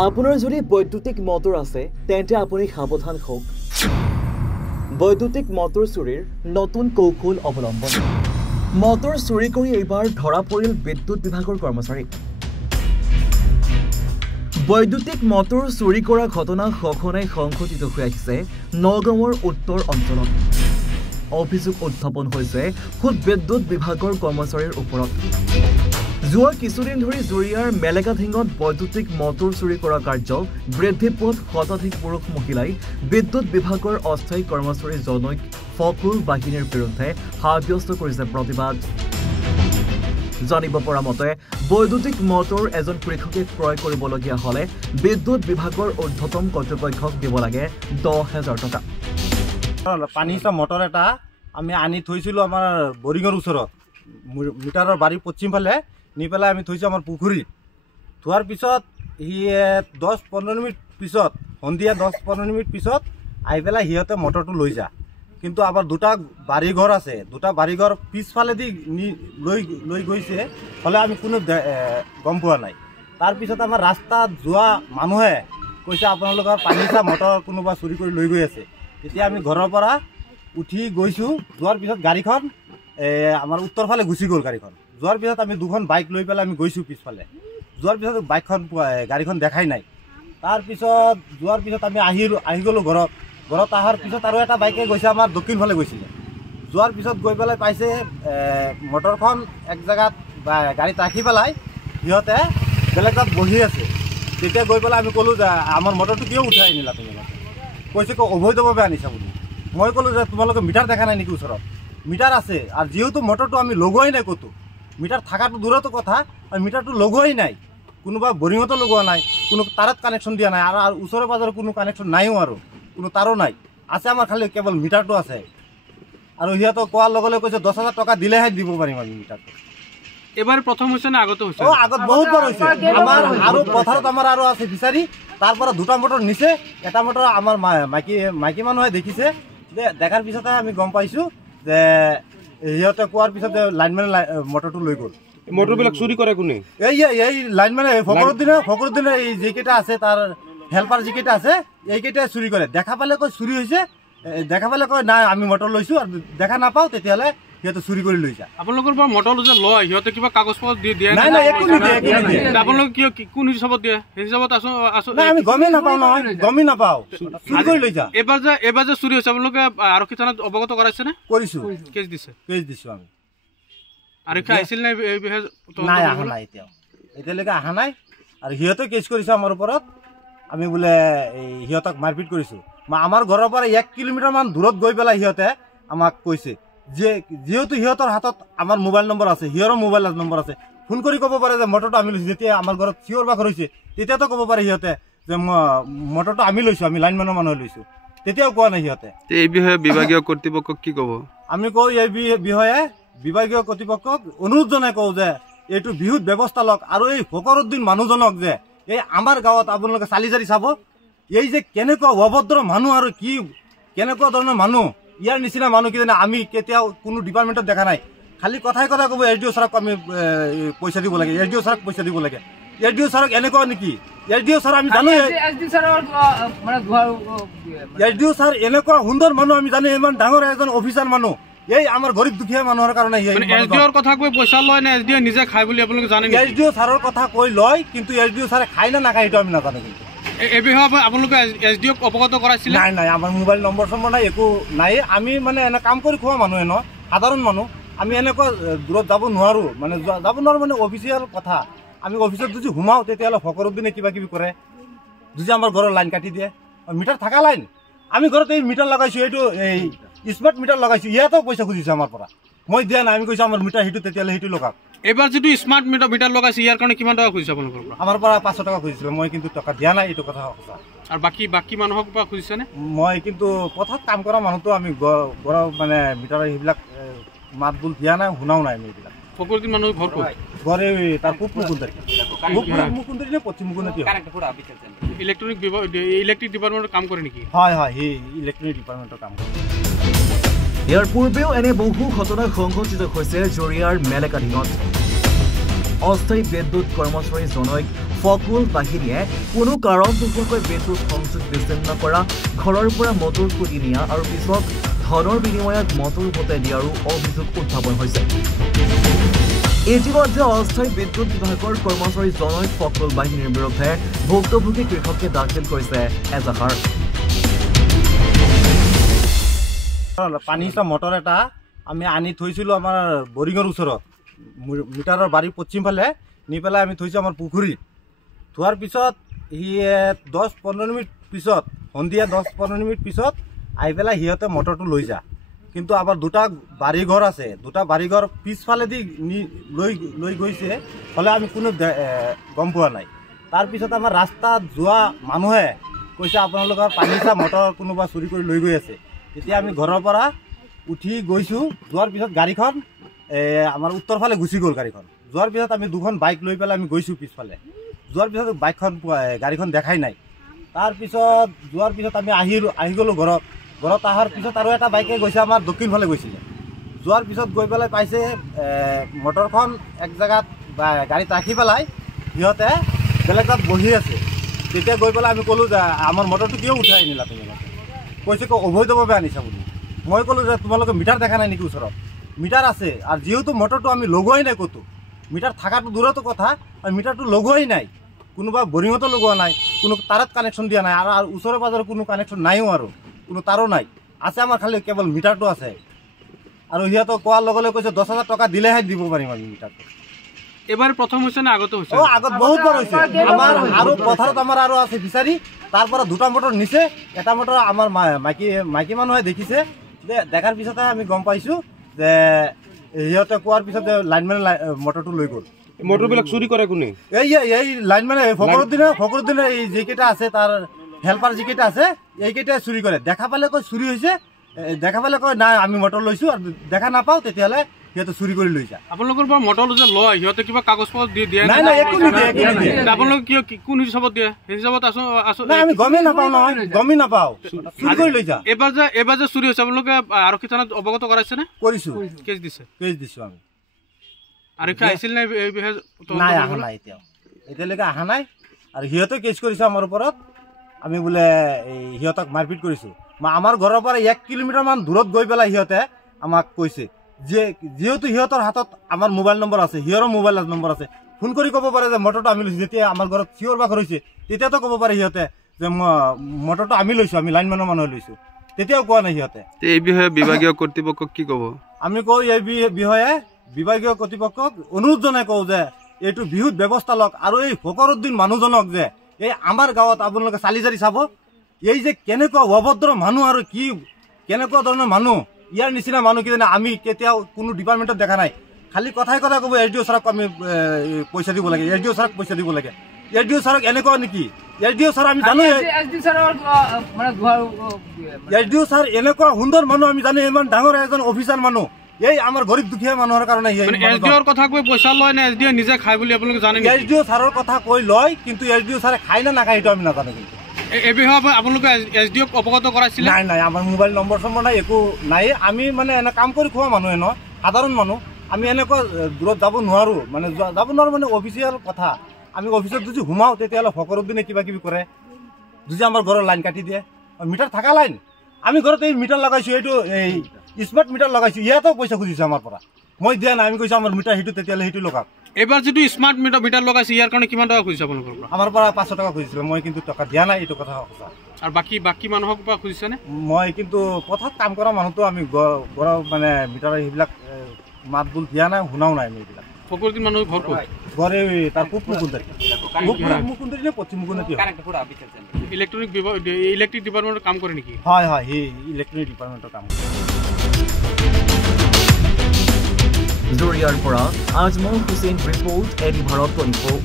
আপোনাৰ যদি বৈদ্যুতিক মটৰ আছে তেন্তে আপুনি সাৱধান হওক বৈদ্যুতিক মটৰ চুৰিৰ নতুন কৌশল অৱলম্বন মটৰ চুৰি কৰি এইবাৰ ধৰা পৰিল বিদ্যুৎ বিভাগৰ কৰ্মচাৰী বৈদ্যুতিক মটৰ চুৰি কৰা ঘটনা সঘনাই সংঘটিত হৈ আহিছে নগাঁৱৰ উত্তৰ অঞ্চলত অভিযোগ উত্থাপন হৈছে খুদ বিদ্যুৎ বিভাগৰ কৰ্মচাৰীৰ ওপৰত যোৱা কিছুদিন ধৰি জুৰিয়াৰ মেলেকাধিঙত বৈদ্যুতিক মটৰ চুৰি কৰা কাৰ্য বৃদ্ধি পোৱাত শতাধিক পুৰুষ মহিলাই বিদ্যুৎ বিভাগৰ অস্থায়ী কৰ্মচাৰী জনৈক ফকুল বাহিনীৰ বিৰুদ্ধে সাব্যস্ত কৰিছে প্ৰতিবাদ জানিব পৰা মতে বৈদ্যুতিক মটৰ এজন কৃষকে ক্ৰয় কৰিবলগীয়া হলে বিদ্যুৎ বিভাগৰ ঊৰ্ধ্বতম কৰ্তৃপক্ষক দিব লাগে 10,000 টকা পানীচা মটৰ এটা আমি আনি থৈছিলো আমাৰ বৰিঙৰ ওচৰত মিটাৰৰ বাৰীৰ পশ্চিম ফালে নি পেলাই আমি থৈছো আমাৰ পুখুৰীত থোৱাৰ পিছত হি 10-15 মিনিট পিছত সন্ধিয়া 10-15 মিনিট পিছত আহি পেলাই সিহঁতে মটৰটো লৈ যা কিন্তু আমাৰ দুটা বাৰীঘৰ আছে দুটা বাৰীঘৰ পিছফালেদি লৈ গৈছে হলে আমি কোনো গম পোৱা নাই তাৰপিছত আমাৰ ৰাস্তাত যোৱা মানুহে কৈছে আপোনালোকৰ পানীচা মটৰ কোনোবা চুৰি কৰি লৈ গৈ আছে তেতিয়া আমি ঘৰৰ পৰা উঠি গৈছোঁ যোৱাৰ পিছত গাড়ীখন আমাৰ উত্তৰ ফালে গুচি গ'ল গাড়ীখন যোৱাৰ পিছত আমি দুখন বাইক লৈ পেলাই আমি গৈছোঁ পিছফালে যোৱাৰ পিছত গাড়ীখন দেখাই নাই তাৰপিছত যোৱাৰ পিছত আমি আহি গ'লোঁ ঘৰত অহাৰ পিছত আৰু এটা বাইকে গৈছে আমাৰ দক্ষিণ ফালে গৈছিলে যোৱাৰ পিছত গৈ পেলাই পাইছে মটৰখন এক জেগাত গাড়ীত ৰাখি পেলাই সিহঁতে বেলেগ তাত বহি আছে তেতিয়া গৈ পেলাই আমি ক'লোঁ যে আমাৰ মটৰটো কিয় উঠাই আনিলা তোমালোকে কৈছে অবৈধভাৱে আনিছা বুলি মই ক'লোঁ যে তোমালোকে মিটাৰ দেখা নাই নেকি ওচৰত মিটাৰ আছে আৰু যিহেতু মটৰটো আমি লগোৱাই নাই ক'তো মিটাৰ থকাটো দূৰতো কথা আৰু মিটাৰটো লগোৱাই নাই কোনোবা বৰিঙতো লগোৱা নাই কোনো তাৰত কানেকশ্যন দিয়া নাই আৰু ওচৰে পাজৰে কোনো কানেকশ্যন নাইও আৰু কোনো তাৰো নাই আছে আমাৰ খালি কেৱল মিটাৰটো আছে আৰু সিহঁতক কোৱাৰ লগে লগে কৈছে 10,000 টকা দিলেহে দিব পাৰিম আমি মিটাৰটো এবাৰ প্ৰথম হৈছে না আগতে হৈছে আগত বহুতবাৰ হৈছে আমাৰ আৰু পথাৰত আমাৰ আৰু আছে বিচাৰি তাৰ পৰা দুটা মটৰ নিছে এটা মটৰ আমাৰ মাইকী মানুহে দেখিছে যে দেখাৰ পিছতে আমি গম পাইছোঁ যে সিহঁতে কোৱাৰ পিছত লাইনমেনে মটৰটো লৈ গ'ল মটৰবিলাক চুৰি কৰে কোনে এই লাইনমেনে ফকৰুদ্দিনে এই যিকেইটা আছে তাৰ হেল্পাৰ যিকেইটা আছে এইকেইটাই চুৰি কৰে দেখা পালে কয় চুৰি হৈছে দেখা পালে কয় নাই আমি মটৰ লৈছোঁ আৰু দেখা নাপাওঁ তেতিয়াহ'লে সিহঁতে চুৰি কৰি লৈ যায় আপোনালোকৰ পৰা মটৰ যে লয় সিহঁতে কিবা কাগজ পত্ৰ দিয়ে নাই নাই একো নিদিয়ে আপোনালোকে কোন হিচাপত দিয়ে সেই হিচাপত আছো আমি গমেই নাপাওঁ নহয় গমেই নাপাওঁ চুৰি কৰি লৈ যায় এবাৰ যে চুৰি হৈছে আপোনালোকে আৰক্ষী থানাত অৱগত কৰাইছে নে কৰিছোঁ কেছ দিছোঁ আমি আৰক্ষী আহিছিল নে নাই অহা নাই এতিয়ালৈকে অহা নাই আৰু সিহঁতে কেছ কৰিছে আমাৰ ওপৰত আমি বোলে সিহঁতক মাৰপিট কৰিছোঁ আমাৰ ঘৰৰ পৰা 1 কিলোমিটাৰমান দূৰত গৈ পেলাই সিহঁতে আমাক কৈছে যে যেহেতু সিহঁতৰ হাতত আমাৰ মোবাইল নম্বৰ আছে সিহঁতৰ মোবাইল নম্বৰ আছে ফোন কৰি ক'ব পাৰে যে মটৰটো আমি লৈছোঁ যেতিয়া আমাৰ ঘৰত চিঞৰ বাখৰ হৈছে তেতিয়াতো ক'ব পাৰে সিহঁতে যে মটৰটো আমি লৈছোঁ আমি লাইনমেনৰ মানুহে লৈছোঁ তেতিয়াও কোৱা নাই সিহঁতে এই বিষয়ে বিভাগীয় কৰ্তৃপক্ষক কি ক'ব আমি কওঁ এই বিষয়ে বিভাগীয় কৰ্তৃপক্ষক অনুৰোধ জনাই কওঁ যে এইটো বিহুত ব্যৱস্থা লওক আৰু এই ফকৰুদ্দিন মানুহজনক যে এই আমাৰ গাঁৱত আপোনালোকে চালি জাৰি চাব এই যে কেনেকুৱা অভদ্ৰ মানুহ আৰু কি কেনেকুৱা ধৰণৰ মানুহ ইয়াৰ নিচিনা মানুহ কিজানি আমি কেতিয়াও কোনো ডিপাৰ্টমেণ্টত দেখা নাই খালি কথাই ক'ব SDO ছাৰক আমি পইচা দিব লাগে SDO ছাৰক পইচা দিব লাগে SDO ছাৰক এনেকুৱা নেকি SDO ছাৰ আমি জানো SDO ছাৰ এনেকুৱা সুন্দৰ মানুহ আমি জানো ইমান ডাঙৰ এজন অফিচাৰ মানুহ এই আমাৰ গৰীব দুখীয়া মানুহৰ কাৰণে SDOৰ কথা কৈ পইচা লয় নে SDO নিজে খায় বুলি আপোনালোকে জানে SDO ছাৰৰ কথা কৈ লয় কিন্তু SDO ছাৰে খায় নে নাখায় সেইটো আমি নাজানো কিন্তু এই বিষয়ে আপোনালোকে SDOক অৱগত কৰাইছিল নাই আমাৰ মোবাইল নম্বৰ নাই একো নাই আমি মানে এনে কাম কৰি খোৱা মানুহ সাধাৰণ মানুহ আমি এনেকুৱা দূৰত যাব নোৱাৰোঁ মানে অফিচিয়েল কথা আমি অফিচত যদি সোমাওঁ তেতিয়াহ'লে ফকৰুদ্দিনে কিবা কিবি কৰে যদি আমাৰ ঘৰৰ লাইন কাটি দিয়ে মিটাৰ থকা লাইন আমি ঘৰত এই মিটাৰ লগাইছোঁ এইটো এই স্মাৰ্ট মিটাৰ লগাইছোঁ ইয়াতো পইচা খুজিছে আমাৰ পৰা মই দিয়া নাই আমি কৈছোঁ আমাৰ মিটাৰ সেইটো তেতিয়াহ'লে সেইটো লগাওক এবাৰ যিটো স্মাৰ্ট মিটাৰ লগাইছে ইয়াৰ কাৰণে কিমান টকা খুজিছে আপোনালোকৰ পৰা আমাৰ পৰা 500 টকা খুজিছিলে মই কিন্তু টকা দিয়া নাই এইটো কথা সঁচা আৰু বাকী মানুহক পৰা খুজিছেনে মই কিন্তু পথাৰত কাম কৰা মানুহটো আমি ঘৰৰ মানে মিটাৰ সেইবিলাক মাত বোল দিয়া নাই শুনাও নাই আমি এইবিলাক ফকৰুদ্দিন মানুহ ঘৰ ক'ত ঘৰে তাৰ পূব মুকুন্দাৰী নে পশ্চিম মুকুন্দাৰী ইলেক্ট্ৰিক ডিপাৰ্টমেণ্টৰ কাম কৰে নেকি হয় সি ইলেক্ট্ৰিক ডিপাৰ্টমেণ্টৰ কাম কৰে ইয়াৰ পূৰ্বেও এনে বহু ঘটনা সংঘটিত হৈছে জুৰিয়াৰ মেলেকাধিঙত অস্থায়ী বিদ্যুৎ কৰ্মচাৰীজনক ফকুল বাহিনীয়ে কোনো কাৰণ নোহোৱাকৈ বিদ্যুৎ সংযোগ বিচ্ছিন্ন কৰা, ঘৰৰ পৰা মটৰ তুলি নিয়া আৰু পিছত ধনৰ বিনিময়ত মটৰ উভতাই দিয়াৰো অভিযোগ উত্থাপন হৈছে। ইতিমধ্যে অস্থায়ী বিদ্যুৎ বিভাগৰ কৰ্মচাৰীজনক ফকুল বাহিনীৰ বিৰুদ্ধে ভুক্তভোগী কৃষকে দাখিল কৰিছে এজাহাৰ। পানী মটৰ এটা আমি আনি থৈছিলোঁ আমাৰ বৰিঙৰ ওচৰত, মিটাৰৰ বাৰীৰ পশ্চিম ফালে নি পেলাই আমি থৈছোঁ আমাৰ পুখুৰীত। থোৱাৰ পিছত সি 10-15 মিনিট পিছত, সন্ধিয়া 10-15 মিনিট পিছত আহি পেলাই সিহঁতে মটৰটো লৈ যা। কিন্তু আমাৰ দুটা বাৰীঘৰ আছে, দুটা বাৰীঘৰ পিছফালেদি লৈ গৈছে, হ'লে আমি কোনো গম পোৱা নাই। তাৰপিছত আমাৰ ৰাস্তাত যোৱা মানুহে কৈছে আপোনালোকৰ পানী মটৰ কোনোবা চুৰি কৰি লৈ গৈ আছে। তেতিয়া আমি ঘৰৰ পৰা উঠি গৈছোঁ, যোৱাৰ পিছত গাড়ীখন আমাৰ উত্তৰ ফালে গুচি গ'ল। যোৱাৰ পিছত আমি দুখন বাইক লৈ পেলাই আমি গৈছোঁ পিছফালে। যোৱাৰ পিছত গাড়ীখন দেখাই নাই। তাৰপিছত যোৱাৰ পিছত আমি আহি গ'লোঁ ঘৰত অহাৰ পিছত আৰু এটা বাইকে গৈছে আমাৰ দক্ষিণ ফালে গৈছিলে। যোৱাৰ পিছত গৈ পেলাই পাইছে মটৰখন এক জেগাত গাড়ীত ৰাখি পেলাই সিহঁতে বেলেগ তাত বহি আছে। তেতিয়া গৈ পেলাই আমি ক'লোঁ যে আমাৰ মটৰটো কিয় উঠাই আনিলা তোমালোকে? কৈছে অবৈধভাৱে আনিছা বুলি। মই ক'লোঁ যে তোমালোকে মিটাৰ দেখা নাই নেকি ওচৰত? মিটাৰ আছে, আৰু যিহেতু মটৰটো আমি লগোৱাই নাই ক'তো, মিটাৰ থকাটো দূৰতো কথা, আৰু মিটাৰটো লগোৱাই নাই, কোনোবা বৰিঙতো লগোৱা নাই, কোনো তাৰত কানেকশ্যন দিয়া নাই, আৰু ওচৰে পাজৰে কোনো কানেকশ্যন নাইও, আৰু কোনো তাৰো নাই, আছে আমাৰ খালি কেৱল মিটাৰটো আছে। আৰু সিহঁতক কোৱাৰ লগে লগে কৈছে 10,000 টকা দিলেহে দিব পাৰিম আমি মিটাৰটো। এবাৰ প্ৰথম হৈছে নে আগতে হৈছে? আগত বহুতবাৰ হৈছে আমাৰ, আৰু পথাৰত আমাৰ আৰু আছে বিচাৰি, তাৰ পৰা দুটা মটৰ নিছে, এটা মটৰ আমাৰ মাইকী মানুহে দেখিছে। দেখাৰ পিছতে আমি গম পাইছোঁ যে সিহঁতে কোৱাৰ পিছতে লাইনমেনে মটৰটো লৈ গ'ল। মটৰবিলাক চুৰি কৰে কোনে? এই লাইনমেনে ফকৰুদ্দিনে এই যিকেইটা আছে, তাৰ হেল্পাৰ যিকেইটা আছে, এইকেইটাই চুৰি কৰে। দেখা পালে কয় চুৰি হৈছে, দেখা পালে কয় নাই আমি মটৰ লৈছোঁ, আৰু দেখা নাপাওঁ তেতিয়াহ'লে সিহঁতে চুৰি কৰি লৈ যায়। আপোনালোকৰ পৰা মটৰ যে লয় সিহঁতে কিবা কাগজ পত্ৰ দিয়ে? নাই, একো নিদিয়ে। আপোনালোকে কোন হিচাপত দিয়ে? সেই হিচাপত আমি গমেই নাপাওঁ নহয়, গমেই নাপাওঁ, চুৰি কৰি লৈ যা। এবাৰ যে চুৰি হৈছে আপোনালোকে আৰক্ষী থানাত অৱগত কৰাইছে নে? কৰিছোঁ, কেছ দিছে আমি। আৰক্ষী আহিছিল নে? নাই, অহা নাই, এতিয়ালৈকে অহা নাই। আৰু সিহঁতে কেছ কৰিছে আমাৰ ওপৰত, আমি বোলে সিহঁতক মাৰপিট কৰিছোঁ। আমাৰ ঘৰৰ পৰা 1 কিলোমিটাৰমান দূৰত গৈ পেলাই সিহঁতে আমাক কৈছে যে যিহেতু সিহঁতৰ হাতত আমাৰ মোবাইল নম্বৰ আছে, সিহঁতৰ মোবাইল নম্বৰ আছে, ফোন কৰি ক'ব পাৰে যে মটৰটো আমি লৈছোঁ। যেতিয়া আমাৰ ঘৰত চিঞৰ বাখৰ হৈছে তেতিয়াতো ক'ব পাৰে সিহঁতে যে মটৰটো আমি লৈছোঁ, আমি লাইনমেনৰ মানুহে লৈছোঁ। তেতিয়াও কোৱা নাই সিহঁতে। এই বিষয়ে বিভাগীয় কৰ্তৃপক্ষক কি ক'ব? আমি কওঁ এই বিষয়ে বিভাগীয় কৰ্তৃপক্ষক অনুৰোধ জনাই কওঁ যে এইটো বিহুত ব্যৱস্থা লওক, আৰু এই ফকৰুদ্দিন মানুহজনক যে এই আমাৰ গাঁৱত আপোনালোকে চালি জাৰি চাব, এই যে কেনেকুৱা অভদ্ৰ মানুহ আৰু কি কেনেকুৱা ধৰণৰ মানুহ, ইয়াৰ নিচিনা মানুহ কিজানি আমি কেতিয়াও কোনো ডিপাৰ্টমেণ্টত দেখা নাই। খালি কথাই ক'ব SDO ছাৰক আমি পইচা দিব লাগে, SDO ছাৰক পইচা দিব লাগে। SDO ছাৰক এনেকুৱা নেকি? SDO ছাৰ আমি জানো, SDO ছাৰ এনেকুৱা সুন্দৰ মানুহ আমি জানো, ইমান ডাঙৰ এজন অফিচাৰ মানুহ, এই আমাৰ গৰীব দুখীয়া মানুহৰ কাৰণে। SDOৰ কথা কৈ পইচা লয় নে SDO নিজে খাই বুলি আপোনালোকে জানে? SDO ছাৰৰ কথা কৈ লয়, কিন্তু SDO ছাৰে খাই না নাখায় সেইটো আমি নাজানো। কিন্তু এই বিষয়ে আপোনালোকে SDOক অৱগত কৰাইছিল? নাই, আমাৰ মোবাইল নম্বৰ নাই, একো নাই। আমি মানে এনে কাম কৰি খোৱা মানুহ, ন সাধাৰণ মানুহ, আমি এনেকুৱা দূৰত যাব নোৱাৰোঁ, মানে অফিচিয়েল কথা। আমি অফিচত যদি সোমাওঁ তেতিয়াহ'লে ফকৰুদ্দিনে কিবা কিবি কৰে, যদি আমাৰ ঘৰৰ লাইন কাটি দিয়ে, মিটাৰ থকা লাইন। আমি ঘৰত এই মিটাৰ লগাইছোঁ, এইটো এই স্মাৰ্ট মিটাৰ লগাইছোঁ, ইয়াতো পইচা খুজিছে আমাৰ পৰা, মই দিয়া নাই। আমি কৈছোঁ আমাৰ মিটাৰ সেইটো, তেতিয়াহ'লে সেইটো লগাওক। এবাৰ যিটো স্মাৰ্ট মিটাৰ লগাইছে ইয়াৰ কাৰণে কিমান টকা খুজিছে আপোনালোকৰ পৰা? আমাৰ পৰা 500 টকা খুজিছিলে, মই কিন্তু টকা দিয়া নাই, এইটো কথা সঁচা। আৰু বাকী মানুহক পৰা খুজিছেনে? মই কিন্তু পথাৰত কাম কৰা মানুহটো আমি মানে মিটাৰ সেইবিলাক মাত বোল দিয়া নাই, শুনাও নাই আমি এইবিলাক। ফকৰুদ্দিন মানুহৰ ঘৰ ক'ত? ঘৰ তাৰ পূব মুকুন্দাৰী নে পশ্চিম মুকুন্দাৰী। ইলেক্ট্ৰিক ডিপাৰ্টমেণ্টৰ কাম কৰে নেকি? হয়, সি ইলেক্ট্ৰিক ডিপাৰ্টমেণ্টৰ কাম কৰে। জুৰিয়াৰ পৰা আজমল হুছেইন ৰিপৰ্ট, এডি ভাৰত 24।